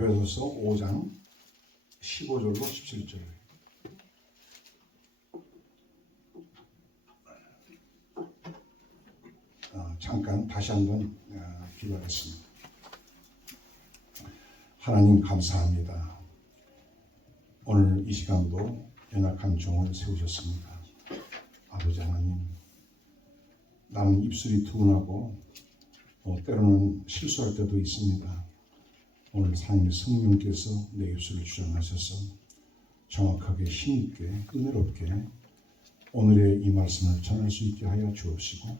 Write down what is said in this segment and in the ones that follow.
에베소서 5장 15절로 17절. 잠깐 다시 한번 기도하겠습니다. 하나님 감사합니다. 오늘 이 시간도 연약한 종을 세우셨습니다. 아버지 하나님, 나는 입술이 둔하고 때로는 실수할 때도 있습니다. 오늘 하나님의 성령께서 내 입술을 주장하셔서 정확하게 힘있게 은혜롭게 오늘의 이 말씀을 전할 수 있게 하여 주옵시고,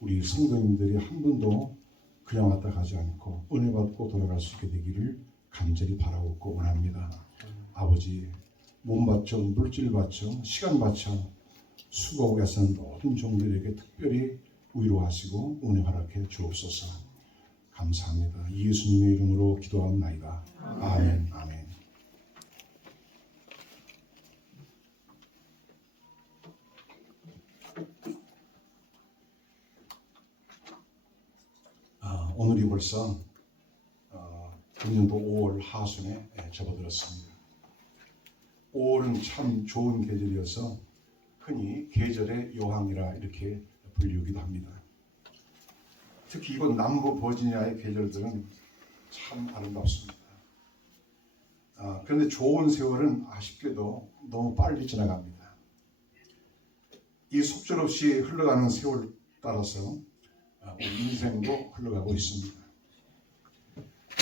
우리 성도님들이 한 번도 그냥 왔다 가지 않고 은혜 받고 돌아갈 수 있게 되기를 간절히 바라고 원합니다. 아버지, 몸 바쳐 물질 바쳐 시간 바쳐 수고하고 애쓰는 모든 종들에게 특별히 위로하시고 은혜 허락해 주옵소서. 감사합니다. 예수님의 이름으로 기도합나이다. 아멘. 아멘. 오늘이 벌써 금년도 5월 하순에 접어들었습니다. 5월은 참 좋은 계절이어서 흔히 계절의 여왕이라 이렇게 불리우기도 합니다. 특히 이곳 남부 버지니아의 계절들은 참 아름답습니다. 그런데 좋은 세월은 아쉽게도 너무 빨리 지나갑니다. 이 속절없이 흘러가는 세월 따라서 우리 인생도 흘러가고 있습니다.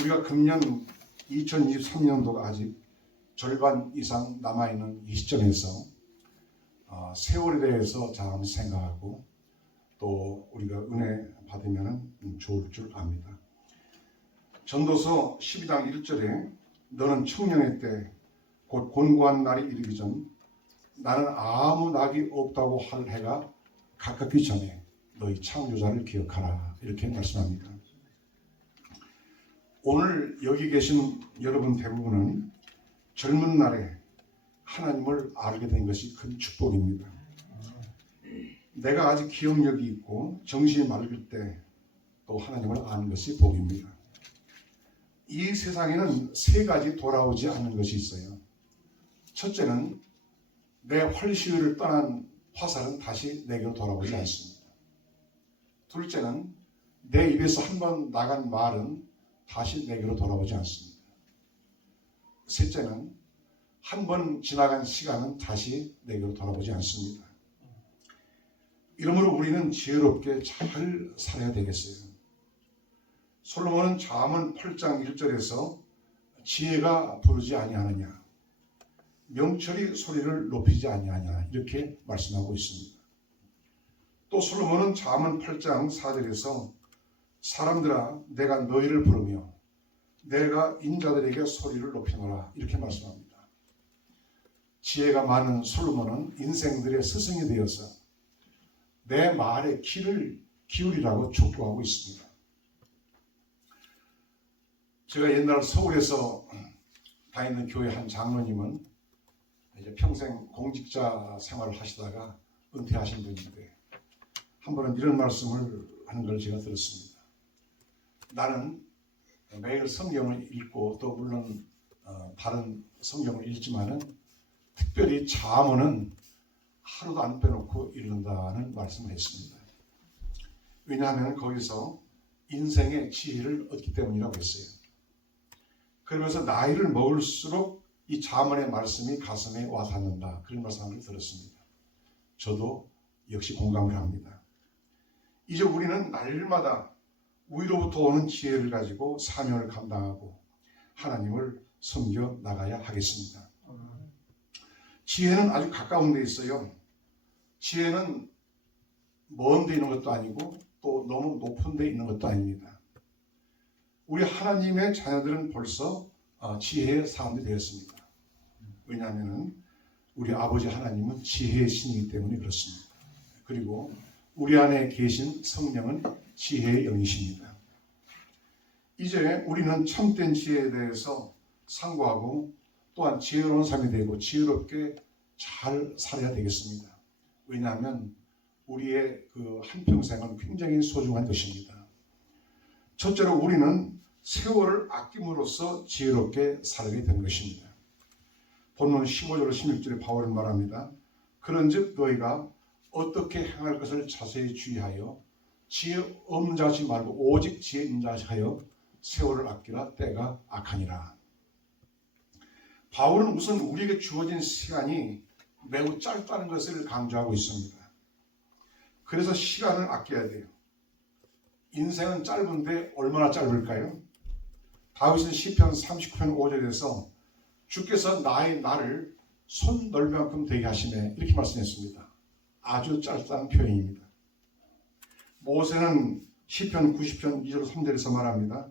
우리가 금년 2023년도가 아직 절반 이상 남아있는 이 시점에서 세월에 대해서 잘 생각하고 또 우리가 은혜 받으면 좋을 줄 압니다. 전도서 12장 1절에 너는 청년의 때 곧 곤고한 날이 이르기 전 나는 아무 낙이 없다고 할 해가 가깝기 전에 너희 창조자를 기억하라, 이렇게 말씀합니다. 오늘 여기 계신 여러분 대부분은 젊은 날에 하나님을 알게 된 것이 큰 축복입니다. 내가 아직 기억력이 있고 정신이 맑을 때 또 하나님을 아는 것이 복입니다. 이 세상에는 세 가지 돌아오지 않는 것이 있어요. 첫째는 내 활시위를 떠난 화살은 다시 내게로 돌아오지 않습니다. 둘째는 내 입에서 한번 나간 말은 다시 내게로 돌아오지 않습니다. 셋째는 한 번 지나간 시간은 다시 내게로 돌아오지 않습니다. 이러므로 우리는 지혜롭게 잘 살아야 되겠어요. 솔로몬은 잠언 8장 1절에서 지혜가 부르지 아니하느냐, 명철이 소리를 높이지 아니하냐, 이렇게 말씀하고 있습니다. 또 솔로몬은 잠언 8장 4절에서 사람들아 내가 너희를 부르며 내가 인자들에게 소리를 높이노라, 이렇게 말씀합니다. 지혜가 많은 솔로몬은 인생들의 스승이 되어서 내 말에 귀를 기울이라고 촉구하고 있습니다. 제가 옛날 서울에서 다니는 교회 한 장로님은 이제 평생 공직자 생활을 하시다가 은퇴하신 분인데 한 번은 이런 말씀을 하는 걸 제가 들었습니다. 나는 매일 성경을 읽고 또 물론 다른 성경을 읽지만은 특별히 잠언은 하루도 안 빼놓고 읽는다는 말씀을 했습니다. 왜냐하면 거기서 인생의 지혜를 얻기 때문이라고 했어요. 그러면서 나이를 먹을수록 이 잠언의 말씀이 가슴에 와 닿는다, 그런 말씀을 들었습니다. 저도 역시 공감을 합니다. 이제 우리는 날마다 위로부터 오는 지혜를 가지고 사명을 감당하고 하나님을 섬겨 나가야 하겠습니다. 지혜는 아주 가까운 데 있어요. 지혜는 먼 데 있는 것도 아니고 또 너무 높은 데 있는 것도 아닙니다. 우리 하나님의 자녀들은 벌써 지혜의 사람이 되었습니다. 왜냐하면 우리 아버지 하나님은 지혜의 신이기 때문에 그렇습니다. 그리고 우리 안에 계신 성령은 지혜의 영이십니다. 이제 우리는 참된 지혜에 대해서 상고하고 또한 지혜로운 삶이 되고 지혜롭게 잘 살아야 되겠습니다. 왜냐하면 우리의 그 한평생은 굉장히 소중한 것입니다. 첫째로 우리는 세월을 아낌으로써 지혜롭게 살게 된 것입니다. 본문 15절 16절에 바울은 말합니다. 그런즉 너희가 어떻게 행할 것을 자세히 주의하여 지혜 없는 자 하지 말고 오직 지혜 있는 자 하여 세월을 아끼라. 때가 악하니라. 바울은 우선 우리에게 주어진 시간이 매우 짧다는 것을 강조하고 있습니다. 그래서 시간을 아껴야 돼요. 인생은 짧은데 얼마나 짧을까요? 다윗은 시편 39편 5절에서 주께서 나를 손 넓이만큼 되게 하시네 이렇게 말씀했습니다. 아주 짧다는 표현입니다. 모세는 시편 90편 2절 3절에서 말합니다.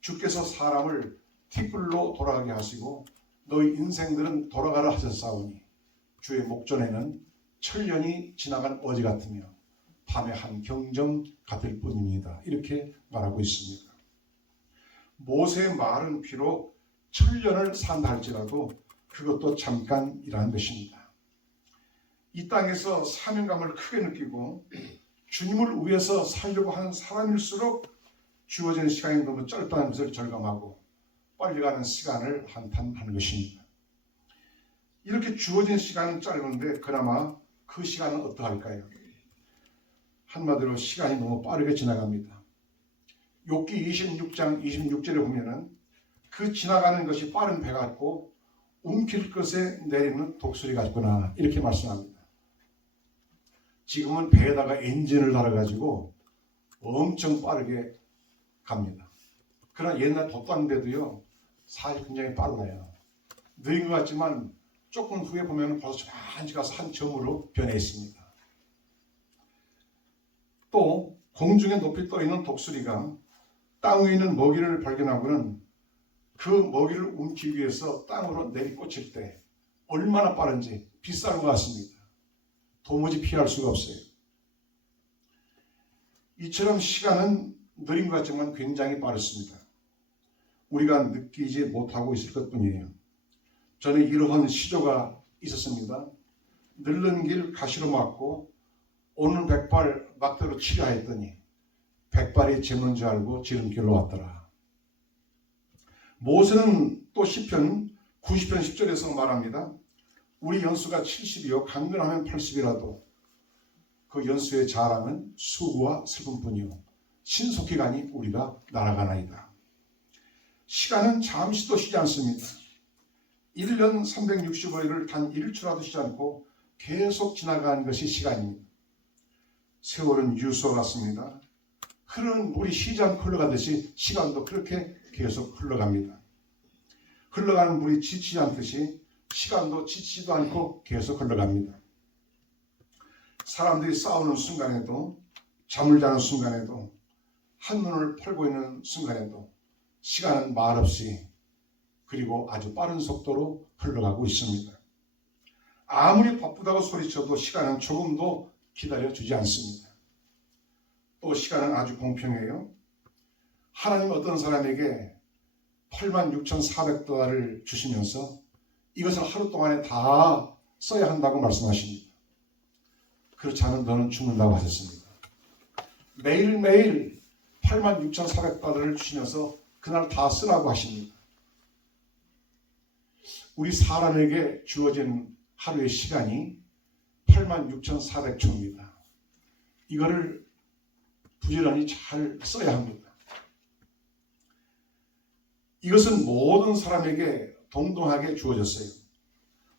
주께서 사람을 티끌로 돌아가게 하시고 너희 인생들은 돌아가라 하셨사오니 주의 목전에는 천년이 지나간 어제 같으며 밤의 한 경정 같을 뿐입니다. 이렇게 말하고 있습니다. 모세의 말은 비록 천년을 산다 할지라도 그것도 잠깐이라는 것입니다. 이 땅에서 사명감을 크게 느끼고 주님을 위해서 살려고 하는 사람일수록 주어진 시간이 너무 짧다는 것을 절감하고 빨리 가는 시간을 한탄하는 것입니다. 이렇게 주어진 시간은 짧은데 그나마 그 시간은 어떠할까요? 한마디로 시간이 너무 빠르게 지나갑니다. 욥기 26장 26절에 보면은 그 지나가는 것이 빠른 배 같고 움킬 것에 내리는 독수리 같구나 이렇게 말씀합니다. 지금은 배에다가 엔진을 달아가지고 엄청 빠르게 갑니다. 그러나 옛날 돛단배도요 사실 굉장히 빨라요. 느린 것 같지만 조금 후에 보면 벌써 저만치 가서 한 점으로 변해 있습니다. 또 공중에 높이 떠 있는 독수리가 땅 위에 있는 먹이를 발견하고는 그 먹이를 움키기 위해서 땅으로 내리꽂힐 때 얼마나 빠른지 비싼 것 같습니다. 도무지 피할 수가 없어요. 이처럼 시간은 느린 것 같지만 굉장히 빠르습니다. 우리가 느끼지 못하고 있을 것뿐이에요. 전에 이러한 시조가 있었습니다. 늘른 길 가시로 막고 오는 백발 막대로 치려 했더니 백발이 재는 줄 알고 지름길로 왔더라. 모세는 또 시편 90편 10절에서 말합니다. 우리 연수가 70이요 강건하면 80이라도 그 연수의 자랑은 수고와 슬픔뿐이요 신속히 가니 우리가 날아가나이다. 시간은 잠시도 쉬지 않습니다. 1년 365일을 단 1초라도 쉬지 않고 계속 지나가는 것이 시간입니다. 세월은 유수와 같습니다. 흐르는 물이 쉬지 않고 흘러가듯이 시간도 그렇게 계속 흘러갑니다. 흘러가는 물이 지치지 않듯이 시간도 지치지도 않고 계속 흘러갑니다. 사람들이 싸우는 순간에도 잠을 자는 순간에도 한눈을 팔고 있는 순간에도 시간은 말없이 그리고 아주 빠른 속도로 흘러가고 있습니다. 아무리 바쁘다고 소리쳐도 시간은 조금도 기다려주지 않습니다. 또 시간은 아주 공평해요. 하나님 어떤 사람에게 86,400달러를 주시면서 이것을 하루 동안에 다 써야 한다고 말씀하십니다. 그렇지 않으면 너는 죽는다고 하셨습니다. 매일매일 86,400달러를 주시면서 그날 다 쓰라고 하십니다. 우리 사람에게 주어진 하루의 시간이 86,400초입니다. 이거를 부지런히 잘 써야 합니다. 이것은 모든 사람에게 동등하게 주어졌어요.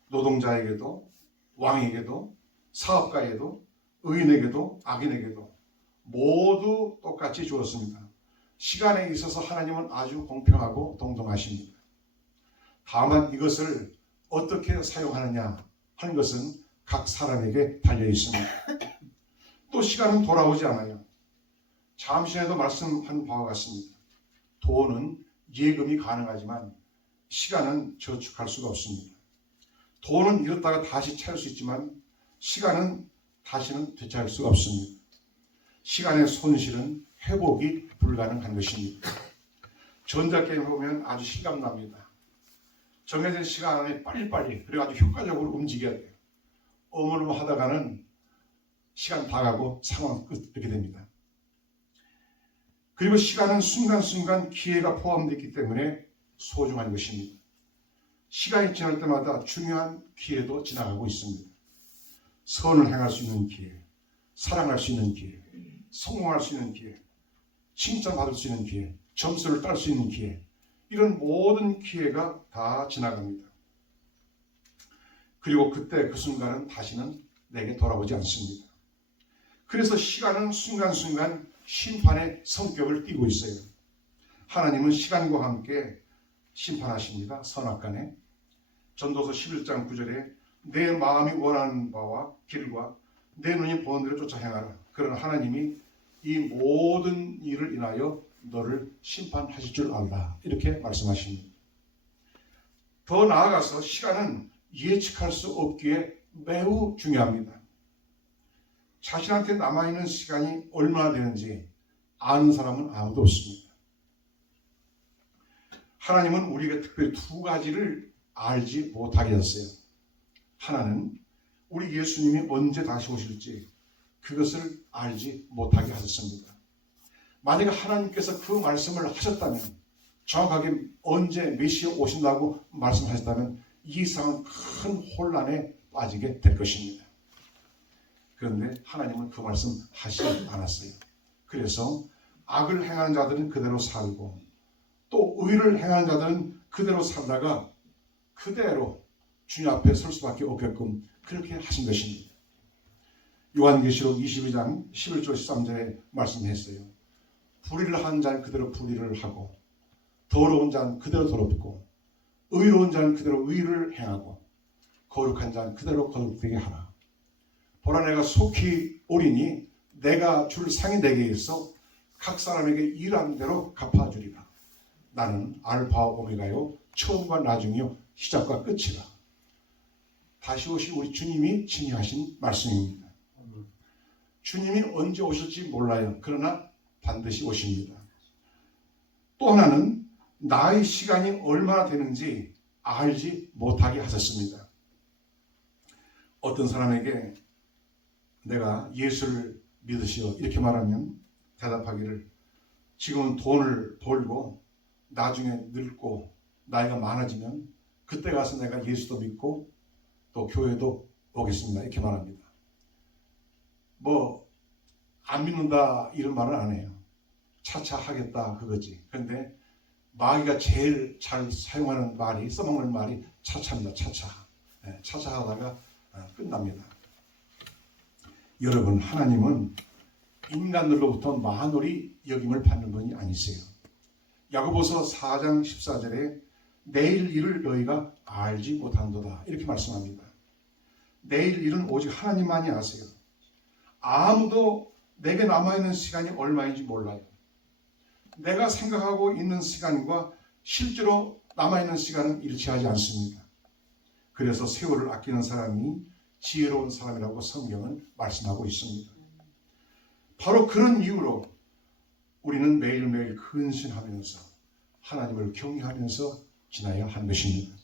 노동자에게도 왕에게도 사업가에게도 의인에게도 악인에게도 모두 똑같이 주었습니다. 시간에 있어서 하나님은 아주 공평하고 동등하십니다. 다만 이것을 어떻게 사용하느냐 하는 것은 각 사람에게 달려 있습니다. 또 시간은 돌아오지 않아요. 잠시 전에도 말씀한 바와 같습니다. 돈은 예금이 가능하지만 시간은 저축할 수가 없습니다. 돈은 잃었다가 다시 찾을 수 있지만 시간은 다시는 되찾을 수가 없습니다. 시간의 손실은 회복이 불가능한 것입니다. 전자게임 보면 아주 실감납니다. 정해진 시간 안에 빨리빨리 그리고 아주 효과적으로 움직여야 돼요. 어물어물하다가는 시간 다 가고 상황 끝 이렇게 됩니다. 그리고 시간은 순간순간 기회가 포함되어 있기 때문에 소중한 것입니다. 시간이 지날 때마다 중요한 기회도 지나가고 있습니다. 선을 행할 수 있는 기회, 사랑할 수 있는 기회, 성공할 수 있는 기회, 칭찬받을 수 있는 기회, 점수를 딸 수 있는 기회, 이런 모든 기회가 다 지나갑니다. 그리고 그때 그 순간은 다시는 내게 돌아오지 않습니다. 그래서 시간은 순간순간 심판의 성격을 띠고 있어요. 하나님은 시간과 함께 심판하십니다. 선악간에. 전도서 11장 9절에 내 마음이 원하는 바와 길과 내 눈이 보는 대로 쫓아 행하라. 그러나 하나님이 이 모든 일을 인하여 너를 심판하실 줄 알라. 이렇게 말씀하십니다. 더 나아가서 시간은 예측할 수 없기에 매우 중요합니다. 자신한테 남아있는 시간이 얼마나 되는지 아는 사람은 아무도 없습니다. 하나님은 우리에게 특별히 두 가지를 알지 못하게 했어요. 하나는 우리 예수님이 언제 다시 오실지 그것을 알지 못하게 하셨습니다. 만약 하나님께서 그 말씀을 하셨다면, 정확하게 언제 메시아 오신다고 말씀하셨다면 이 세상은 큰 혼란에 빠지게 될 것입니다. 그런데 하나님은 그 말씀 하시지 않았어요. 그래서 악을 행하는 자들은 그대로 살고 또 의를 행하는 자들은 그대로 살다가 그대로 주님 앞에 설 수밖에 없게끔 그렇게 하신 것입니다. 요한계시록 22장 11절 13절에 말씀했어요. 불의를 하는 자는 그대로 불의를 하고 더러운 자는 그대로 더럽고 의로운 자는 그대로 의를 행하고 거룩한 자는 그대로 거룩되게 하라. 보라 내가 속히 오리니 내가 줄 상이 내게 있어 각 사람에게 일한 대로 갚아주리라. 나는 알파와 오메가요 처음과 나중이요 시작과 끝이라. 다시 오실 우리 주님이 증언하신 말씀입니다. 주님이 언제 오실지 몰라요. 그러나 반드시 오십니다. 또 하나는 나의 시간이 얼마나 되는지 알지 못하게 하셨습니다. 어떤 사람에게 내가 예수를 믿으시오 이렇게 말하면 대답하기를 지금은 돈을 벌고 나중에 늙고 나이가 많아지면 그때 가서 내가 예수도 믿고 또 교회도 오겠습니다 이렇게 말합니다. 안 믿는다 이런 말은 안 해요. 차차 하겠다 그거지. 그런데 마귀가 제일 잘 사용하는 말이, 써먹는 말이 차차입니다. 차차. 차차 하다가 끝납니다. 여러분, 하나님은 인간들로부터 만홀히 여김을 받는 분이 아니세요. 야고보서 4장 14절에 내일 일을 너희가 알지 못한도다 이렇게 말씀합니다. 내일 일은 오직 하나님만이 아세요. 아무도 내게 남아있는 시간이 얼마인지 몰라요. 내가 생각하고 있는 시간과 실제로 남아있는 시간은 일치하지 않습니다. 그래서 세월을 아끼는 사람이 지혜로운 사람이라고 성경은 말씀하고 있습니다. 바로 그런 이유로 우리는 매일매일 근신하면서 하나님을 경외하면서 지나야 하는 것입니다.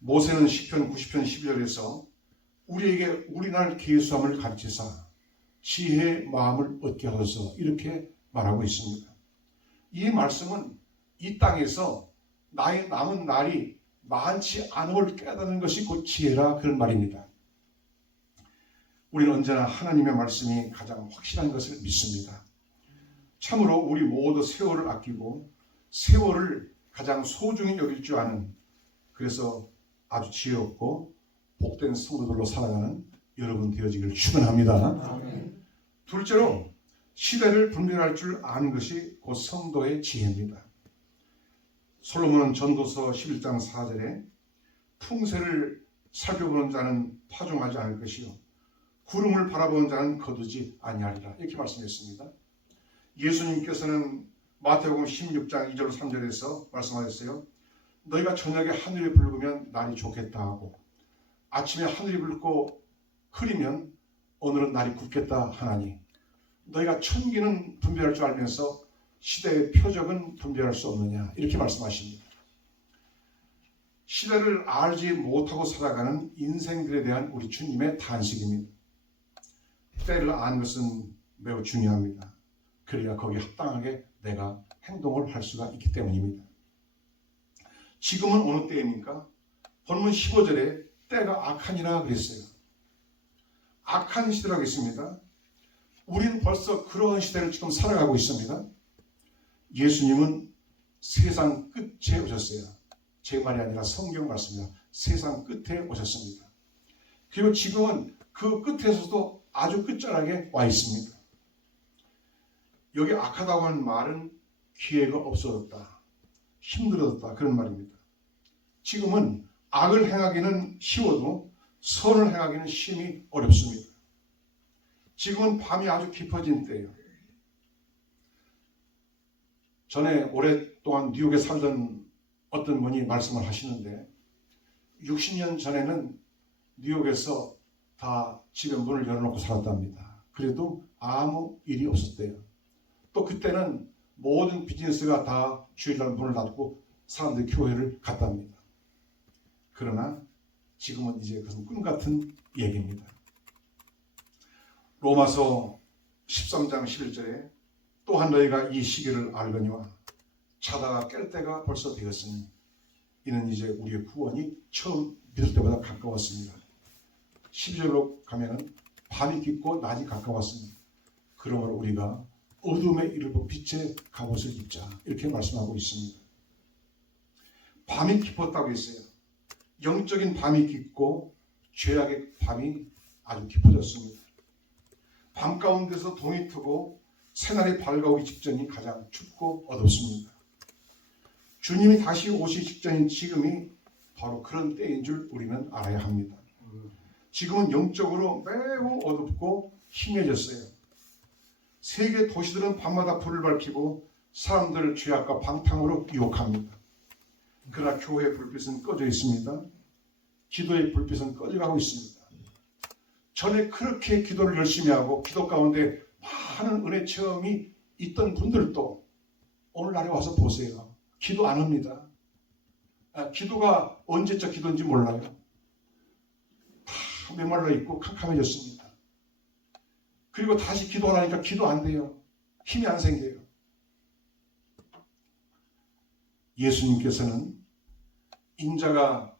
모세는 시편 90편 12절에서 우리에게 우리날 계수함을 가르치사 지혜의 마음을 얻게 하소서 이렇게 말하고 있습니다. 이 말씀은 이 땅에서 나의 남은 날이 많지 않음을 깨닫는 것이 곧 지혜라 그런 말입니다. 우리는 언제나 하나님의 말씀이 가장 확실한 것을 믿습니다. 참으로 우리 모두 세월을 아끼고 세월을 가장 소중히 여길 줄 아는, 그래서 아주 지혜롭고 복된 성도들로 살아가는 여러분 되어지기를 축원합니다. 둘째로 시대를 분별할 줄 아는 것이 곧 성도의 지혜입니다. 솔로몬은 전도서 11장 4절에 풍세를 살펴보는 자는 파종하지 않을 것이요 구름을 바라보는 자는 거두지 아니하리라 이렇게 말씀했습니다. 예수님께서는 마태복음 16장 2절 3절에서 말씀하셨어요. 너희가 저녁에 하늘이 붉으면 날이 좋겠다 하고 아침에 하늘이 붉고 흐리면 오늘은 날이 굽겠다 하나니 너희가 천기는 분별할 줄 알면서 시대의 표적은 분별할 수 없느냐 이렇게 말씀하십니다. 시대를 알지 못하고 살아가는 인생들에 대한 우리 주님의 탄식입니다. 때를 아는 것은 매우 중요합니다. 그래야 거기에 합당하게 내가 행동을 할 수가 있기 때문입니다. 지금은 어느 때입니까? 본문 15절에 때가 악하니라 그랬어요. 악한 시대라고 했습니다. 우리는 벌써 그런 시대를 지금 살아가고 있습니다. 예수님은 세상 끝에 오셨어요. 제 말이 아니라 성경 말씀입니다. 세상 끝에 오셨습니다. 그리고 지금은 그 끝에서도 아주 끝자락에 와 있습니다. 여기 악하다고 하는 말은 기회가 없어졌다, 힘들어졌다 그런 말입니다. 지금은 악을 행하기는 쉬워도 선을 행하기는 심히 어렵습니다. 지금은 밤이 아주 깊어진 때예요. 전에 오랫동안 뉴욕에 살던 어떤 분이 말씀을 하시는데 60년 전에는 뉴욕에서 다 집에 문을 열어놓고 살았답니다. 그래도 아무 일이 없었대요. 또 그때는 모든 비즈니스가 다 주일날 문을 닫고 사람들이 교회를 갔답니다. 그러나 지금은 이제 그것은 꿈같은 얘기입니다. 로마서 13장 11절에 또한 너희가 이 시기를 알거니와 자다가 깰 때가 벌써 되었으니 이는 이제 우리의 구원이 처음 믿을 때보다 가까웠습니다. 12절로 가면은 밤이 깊고 낮이 가까웠습니다. 그러므로 우리가 어둠에 이르고 빛의 갑옷을 입자 이렇게 말씀하고 있습니다. 밤이 깊었다고 했어요. 영적인 밤이 깊고 죄악의 밤이 아주 깊어졌습니다. 밤 가운데서 동이 트고 새날이 밝아오기 직전이 가장 춥고 어둡습니다. 주님이 다시 오시기 직전인 지금이 바로 그런 때인 줄 우리는 알아야 합니다. 지금은 영적으로 매우 어둡고 희미해졌어요. 세계 도시들은 밤마다 불을 밝히고 사람들을 죄악과 방탕으로 유혹합니다. 그러나 교회의 불빛은 꺼져 있습니다. 기도의 불빛은 꺼져가고 있습니다. 전에 그렇게 기도를 열심히 하고 기도 가운데 많은 은혜 체험이 있던 분들도 오늘날에 와서 보세요. 기도 안 합니다. 기도가 언제적 기도인지 몰라요. 다 메말라 있고 캄캄해졌습니다. 그리고 다시 기도하니까 기도 안 돼요. 힘이 안 생겨요. 예수님께서는 인자가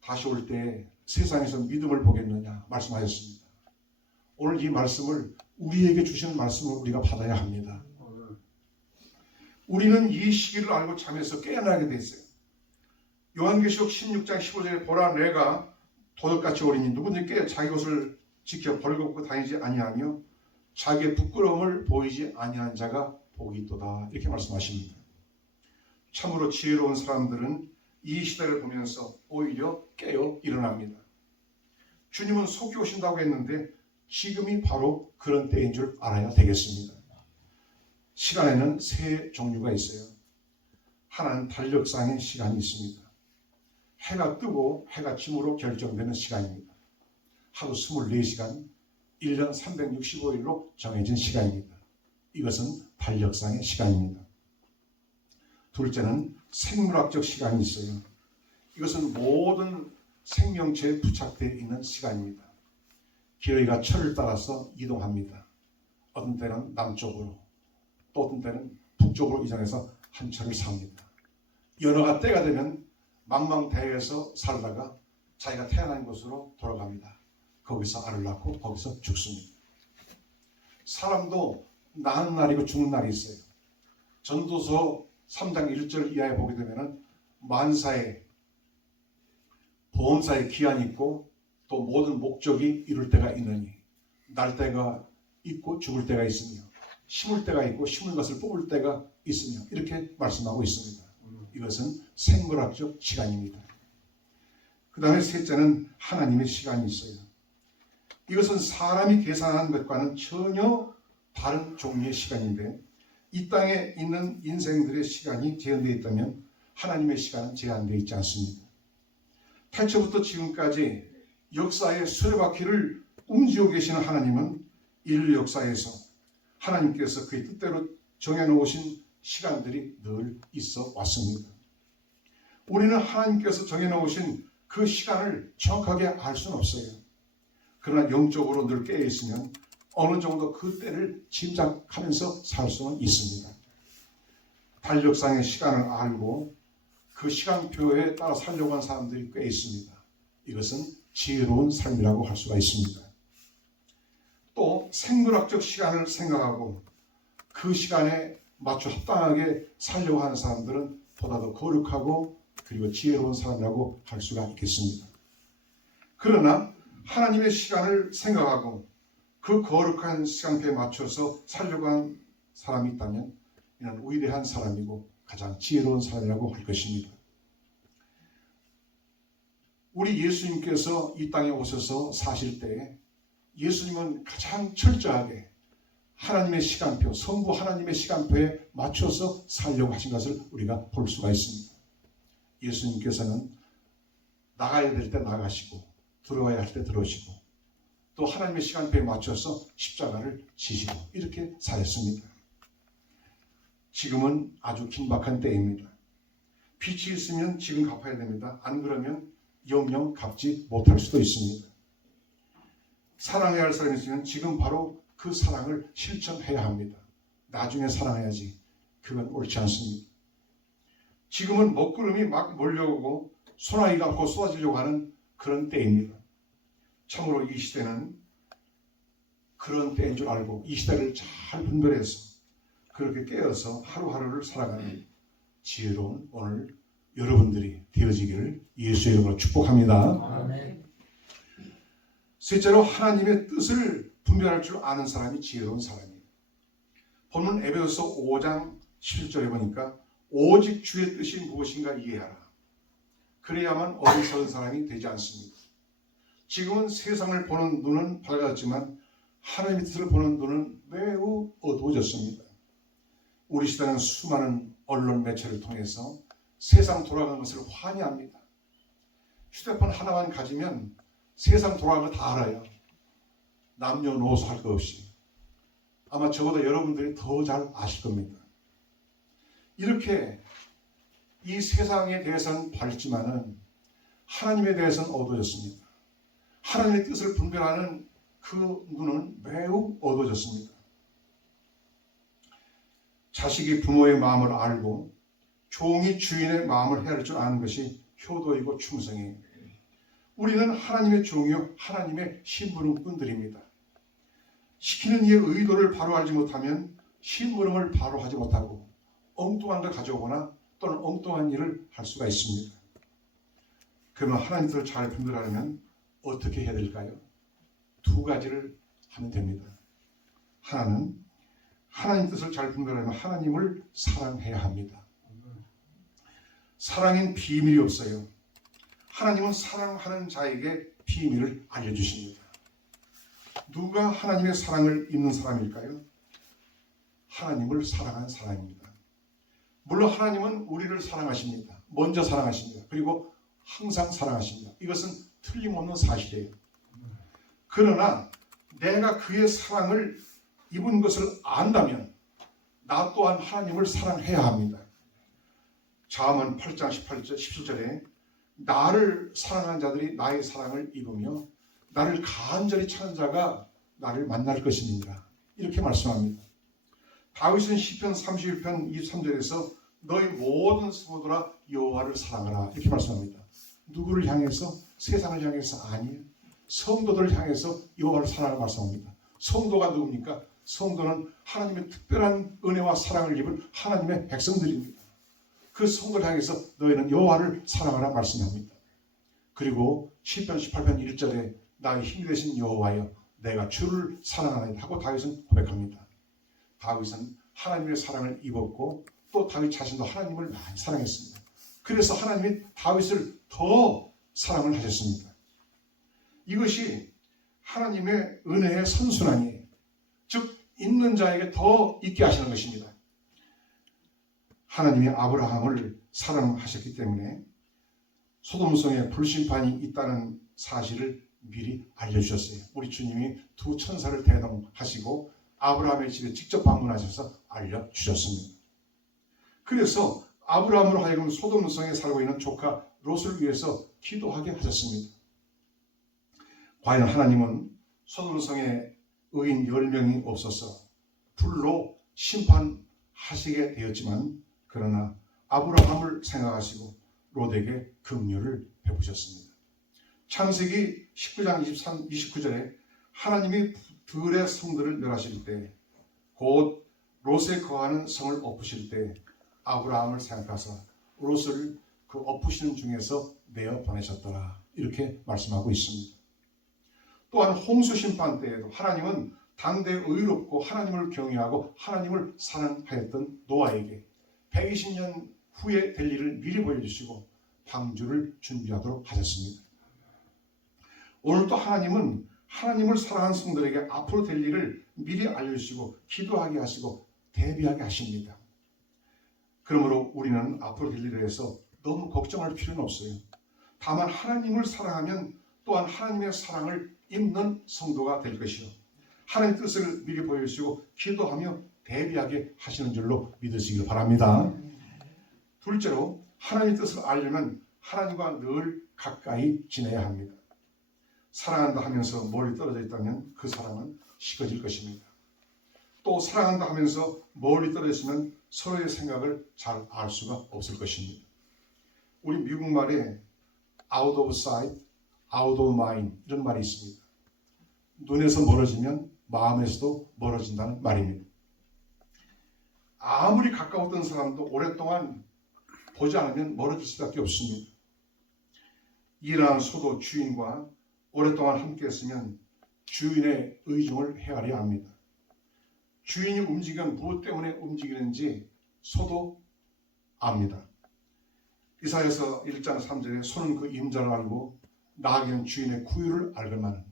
다시 올 때 세상에서 믿음을 보겠느냐 말씀하셨습니다. 오늘 이 말씀을 우리에게 주시는 말씀을 우리가 받아야 합니다. 우리는 이 시기를 알고 잠에서 깨어나게 됐어요. 요한계시록 16장 15절에 보라 내가 도둑같이 오리니 누구든지 깨어 자기 옷을 지켜 벌거벗고 다니지 아니하며 자기의 부끄러움을 보이지 아니한 자가 복이 있도다 이렇게 말씀하십니다. 참으로 지혜로운 사람들은 이 시대를 보면서 오히려 깨어 일어납니다. 주님은 속히 오신다고 했는데 지금이 바로 그런 때인 줄 알아야 되겠습니다. 시간에는 세 종류가 있어요. 하나는 달력상의 시간이 있습니다. 해가 뜨고 해가 짐으로 결정되는 시간입니다. 하루 24시간, 1년 365일로 정해진 시간입니다. 이것은 달력상의 시간입니다. 둘째는 생물학적 시간이 있어요. 이것은 모든 생명체에 부착되어 있는 시간입니다. 기러기가 철을 따라서 이동합니다. 어떤 때는 남쪽으로, 또 어떤 때는 북쪽으로 이동해서 한 철을 삽니다. 연어가 때가 되면 망망대해에서 살다가 자기가 태어난 곳으로 돌아갑니다. 거기서 알을 낳고 거기서 죽습니다. 사람도 낳은 날이고 죽는 날이 있어요. 전도서 3장 1절 이하에 보게 되면 만사에 보험사에 기한이 있고 또 모든 목적이 이룰 때가 있느니 날 때가 있고 죽을 때가 있으며 심을 때가 있고 심은 것을 뽑을 때가 있으며 이렇게 말씀하고 있습니다. 이것은 생물학적 시간입니다. 그 다음에 셋째는 하나님의 시간이 있어요. 이것은 사람이 계산한 것과는 전혀 다른 종류의 시간인데 이 땅에 있는 인생들의 시간이 제한되어 있다면 하나님의 시간은 제한되어 있지 않습니다. 태초부터 지금까지 역사의 수레바퀴를 움직이고 계시는 하나님은 인류 역사에서 하나님께서 그의 뜻대로 정해놓으신 시간들이 늘 있어 왔습니다. 우리는 하나님께서 정해놓으신 그 시간을 정확하게 알 수는 없어요. 그러나 영적으로 늘 깨어있으면 어느 정도 그 때를 짐작하면서 살 수는 있습니다. 달력상의 시간을 알고 그 시간표에 따라 살려고 하는 사람들이 꽤 있습니다. 이것은 지혜로운 삶이라고 할 수가 있습니다. 또 생물학적 시간을 생각하고 그 시간에 맞춰 합당하게 살려고 하는 사람들은 보다 더 거룩하고 그리고 지혜로운 사람이라고 할 수가 있겠습니다. 그러나 하나님의 시간을 생각하고 그 거룩한 시간표에 맞춰서 살려고 하는 사람이 있다면 이는 위대한 사람이고 가장 지혜로운 사람이라고 할 것입니다. 우리 예수님께서 이 땅에 오셔서 사실 때 예수님은 가장 철저하게 하나님의 시간표, 성부 하나님의 시간표에 맞춰서 살려고 하신 것을 우리가 볼 수가 있습니다. 예수님께서는 나가야 될 때 나가시고 들어가야 할 때 들어오시고 또 하나님의 시간표에 맞춰서 십자가를 지시고 이렇게 사셨습니다. 지금은 아주 긴박한 때입니다. 빚이 있으면 지금 갚아야 됩니다. 안 그러면 영영 갚지 못할 수도 있습니다. 사랑해야 할 사람이 있으면 지금 바로 그 사랑을 실천해야 합니다. 나중에 사랑해야지. 그건 옳지 않습니다. 지금은 먹구름이 막 몰려오고 소나기가 곧 쏟아지려고 하는 그런 때입니다. 참으로 이 시대는 그런 때인 줄 알고 이 시대를 잘 분별해서 그렇게 깨어서 하루하루를 살아가는 지혜로운 오늘 여러분들이 되어지기를 예수의 이름으로 축복합니다. 아멘. 셋째로 하나님의 뜻을 분별할 줄 아는 사람이 지혜로운 사람이에요. 본문 에베소서 5장 11절에 보니까 오직 주의 뜻이 무엇인가 이해하라. 그래야만 어리석은 사람이 되지 않습니다. 지금은 세상을 보는 눈은 밝아졌지만 하나님의 뜻을 보는 눈은 매우 어두워졌습니다. 우리 시대는 수많은 언론 매체를 통해서 세상 돌아가는 것을 환희합니다. 휴대폰 하나만 가지면 세상 돌아가는 거 다 알아요. 남녀노소 할 것 없이. 아마 저보다 여러분들이 더 잘 아실 겁니다. 이렇게 이 세상에 대해서는 밝지만은 하나님에 대해서는 어두워졌습니다. 하나님의 뜻을 분별하는 그 눈은 매우 어두워졌습니다. 자식이 부모의 마음을 알고 종이 주인의 마음을 헤아릴 줄 아는 것이 효도이고 충성이에요. 우리는 하나님의 종이요 하나님의 심부름꾼들입니다. 시키는 이의 의도를 바로 알지 못하면 심부름을 바로 하지 못하고 엉뚱한 걸 가져오거나 또는 엉뚱한 일을 할 수가 있습니다. 그러면 하나님 뜻을 잘 분별하려면 어떻게 해야 될까요? 두 가지를 하면 됩니다. 하나는 하나님 뜻을 잘 분별하려면 하나님을 사랑해야 합니다. 사랑엔 비밀이 없어요. 하나님은 사랑하는 자에게 비밀을 알려주십니다. 누가 하나님의 사랑을 입는 사람일까요? 하나님을 사랑한 사람입니다. 물론 하나님은 우리를 사랑하십니다. 먼저 사랑하십니다. 그리고 항상 사랑하십니다. 이것은 틀림없는 사실이에요. 그러나 내가 그의 사랑을 입은 것을 안다면 나 또한 하나님을 사랑해야 합니다. 잠언 8장 17절에 나를 사랑하는 자들이 나의 사랑을 입으며 나를 간절히 찾는 자가 나를 만날 것이니라. 이렇게 말씀합니다. 다윗은 시편 31편 23절에서 너희 모든 성도들아 여호와를 사랑하라 이렇게 말씀합니다. 누구를 향해서? 세상을 향해서? 아니에요. 성도들을 향해서 여호와를 사랑하라 말씀합니다. 성도가 누굽니까? 성도는 하나님의 특별한 은혜와 사랑을 입은 하나님의 백성들입니다. 그 성도를 향해서 너희는 여호와를 사랑하라 말씀합니다. 그리고 시편 18편 1절에 나의 힘이 되신 여호와여 내가 주를 사랑하나이다 하고 다윗은 고백합니다. 다윗은 하나님의 사랑을 입었고 또 다윗 자신도 하나님을 많이 사랑했습니다. 그래서 하나님이 다윗을 더 사랑을 하셨습니다. 이것이 하나님의 은혜의 선순환이에요. 즉 있는 자에게 더 있게 하시는 것입니다. 하나님이 아브라함을 사랑하셨기 때문에 소돔성에 불심판이 있다는 사실을 미리 알려주셨어요. 우리 주님이 두 천사를 대동하시고 아브라함의 집에 직접 방문하셔서 알려주셨습니다. 그래서 아브라함으로 하여금 소돔성에 살고 있는 조카 롯을 위해서 기도하게 하셨습니다. 과연 하나님은 소돔성에 의인 10명이 없어서 불로 심판하시게 되었지만 그러나 아브라함을 생각하시고 롯에게 긍휼을 베푸셨습니다. 창세기 19장 29절에 하나님이 들의 성들을 멸하실 때 곧 롯에 거하는 성을 엎으실 때 아브라함을 생각하사 롯을 그 엎으시는 중에서 내어 보내셨더라, 이렇게 말씀하고 있습니다. 또한 홍수 심판 때에도 하나님은 당대 의롭고 하나님을 경외하고 하나님을 사랑하였던 노아에게 120년 후에 될 일을 미리 보여주시고 방주를 준비하도록 하셨습니다. 오늘도 하나님은 하나님을 사랑하는 성들에게 앞으로 될 일을 미리 알려주시고 기도하게 하시고 대비하게 하십니다. 그러므로 우리는 앞으로 될 일에 대해서 너무 걱정할 필요는 없어요. 다만 하나님을 사랑하면 또한 하나님의 사랑을 입는 성도가 될 것이요, 하나님의 뜻을 미리 보여주시고 기도하며 대비하게 하시는 줄로 믿으시길 바랍니다. 둘째로, 하나님의 뜻을 알려면 하나님과 늘 가까이 지내야 합니다. 사랑한다 하면서 멀리 떨어져 있다면 그 사랑은 식어질 것입니다. 또 사랑한다 하면서 멀리 떨어져 있으면 서로의 생각을 잘 알 수가 없을 것입니다. 우리 미국 말에 out of sight, out of mind 이런 말이 있습니다. 눈에서 멀어지면 마음에서도 멀어진다는 말입니다. 아무리 가까웠던 사람도 오랫동안 보지 않으면 멀어질 수밖에 없습니다. 일하는 소도 주인과 오랫동안 함께 했으면 주인의 의중을 헤아려야 합니다. 주인이 움직이면 무엇 때문에 움직이는지 소도 압니다. 이사야서 1장 3절에 소는 그 임자를 알고 나귀는 주인의 구유를 알거니와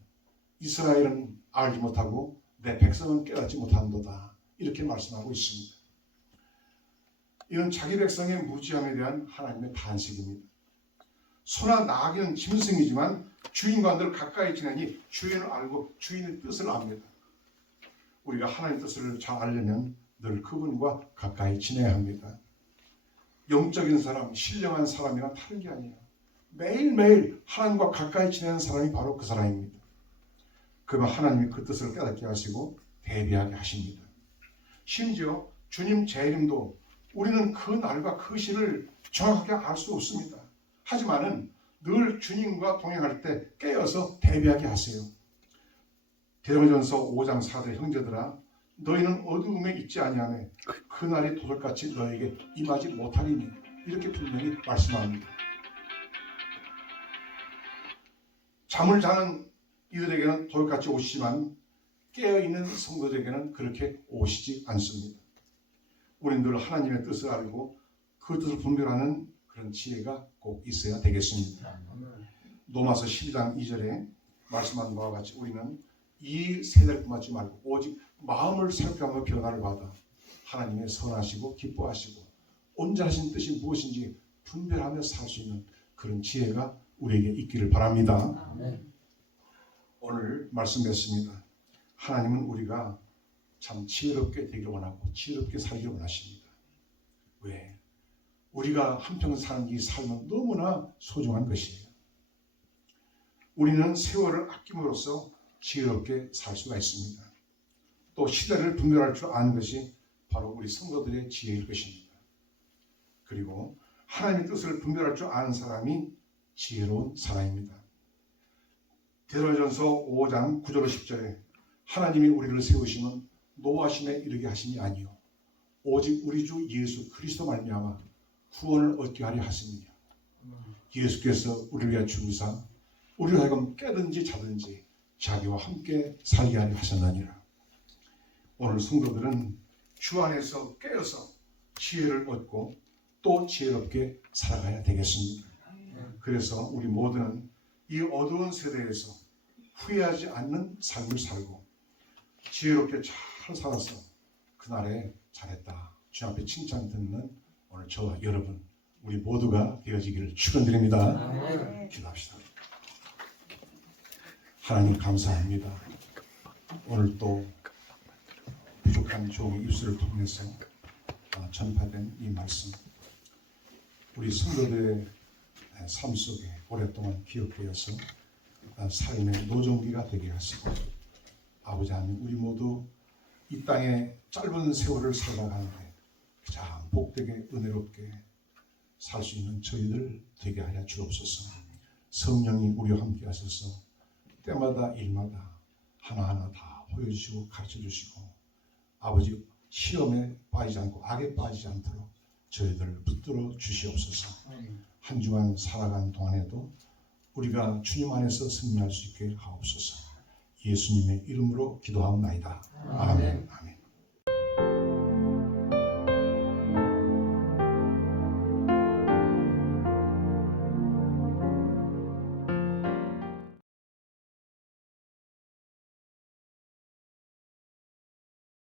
이스라엘은 알지 못하고 내 백성은 깨닫지 못한도다, 이렇게 말씀하고 있습니다. 이는 자기 백성의 무지함에 대한 하나님의 탄식입니다. 소나 나귀는 짐승이지만 주인과 늘 가까이 지내니 주인을 알고 주인의 뜻을 압니다. 우리가 하나님의 뜻을 잘 알려면 늘 그분과 가까이 지내야 합니다. 영적인 사람, 신령한 사람이란 다른 게 아니에요. 매일매일 하나님과 가까이 지내는 사람이 바로 그 사람입니다. 그러면 하나님이 그 뜻을 깨닫게 하시고 대비하게 하십니다. 심지어 주님 재림도 우리는 그 날과 그 시를 정확하게 알 수 없습니다. 하지만은 늘 주님과 동행할 때 깨어서 대비하게 하세요. 데살로니가전서 5장 4절 형제들아, 너희는 어두움에 있지 아니하며 그 날이 도둑같이 너에게 임하지 못하리니, 이렇게 분명히 말씀합니다. 잠을 자는 이들에게는 도둑같이 오시지만 깨어있는 성도들에게는 그렇게 오시지 않습니다. 우리는 늘 하나님의 뜻을 알고 그 뜻을 분별하는 그런 지혜가 꼭 있어야 되겠습니다. 로마서 12장 2절에 말씀한 바와 같이 우리는 이 세대를 품지 말고 오직 마음을 살펴하며 변화를 받아 하나님의 선하시고 기뻐하시고 온전하신 뜻이 무엇인지 분별하며 살 수 있는 그런 지혜가 우리에게 있기를 바랍니다. 오늘 말씀했습니다. 하나님은 우리가 참 지혜롭게 되기를 원하고 지혜롭게 살기를 원하십니다. 왜? 우리가 한평생 사는 이 삶은 너무나 소중한 것이에요. 우리는 세월을 아낌으로써 지혜롭게 살 수가 있습니다. 또 시대를 분별할 줄 아는 것이 바로 우리 성도들의 지혜일 것입니다. 그리고 하나님의 뜻을 분별할 줄 아는 사람이 지혜로운 사람입니다. 데살로니가전서 5장 9절 10절에 하나님이 우리를 세우심은 노하심에 이르게 하심이 아니요 오직 우리 주 예수 그리스도 말미암아 구원을 얻게 하려 하심이냐. 예수께서 우리를 위하여 죽으사 우리를 하여금 깨든지 자든지 자기와 함께 살게 하려 하셨느니라. 오늘 성도들은 주 안에서 깨어서 지혜를 얻고 또 지혜롭게 살아가야 되겠습니다. 그래서 우리 모두는 이 어두운 세대에서 후회하지 않는 삶을 살고 지혜롭게 잘 살아서 그날에 잘했다 주 앞에 칭찬 듣는 오늘 저와 여러분 우리 모두가 되어지기를 축원드립니다. 기도합시다. 하나님 감사합니다. 오늘 또 부족한 종의 입술을 통해서 전파된 이 말씀 우리 성도들의 삶 속에 오랫동안 기억되어서 삶의 노정기가 되게 하시고 아버지 하나님, 우리 모두 이 땅에 짧은 세월을 살아가는데 가장 복되게 은혜롭게 살 수 있는 저희들 되게 하여 주옵소서. 성령이 우리와 함께 하셔서 때마다 일마다 하나하나 다 보여주시고 가르쳐주시고 아버지 시험에 빠지지 않고 악에 빠지지 않도록 저희들을 붙들어 주시옵소서. 한 주간 살아간 동안에도 우리가 주님 안에서 승리할 수 있게 하옵소서. 예수님의 이름으로 기도하옵나이다. 아멘. 아멘.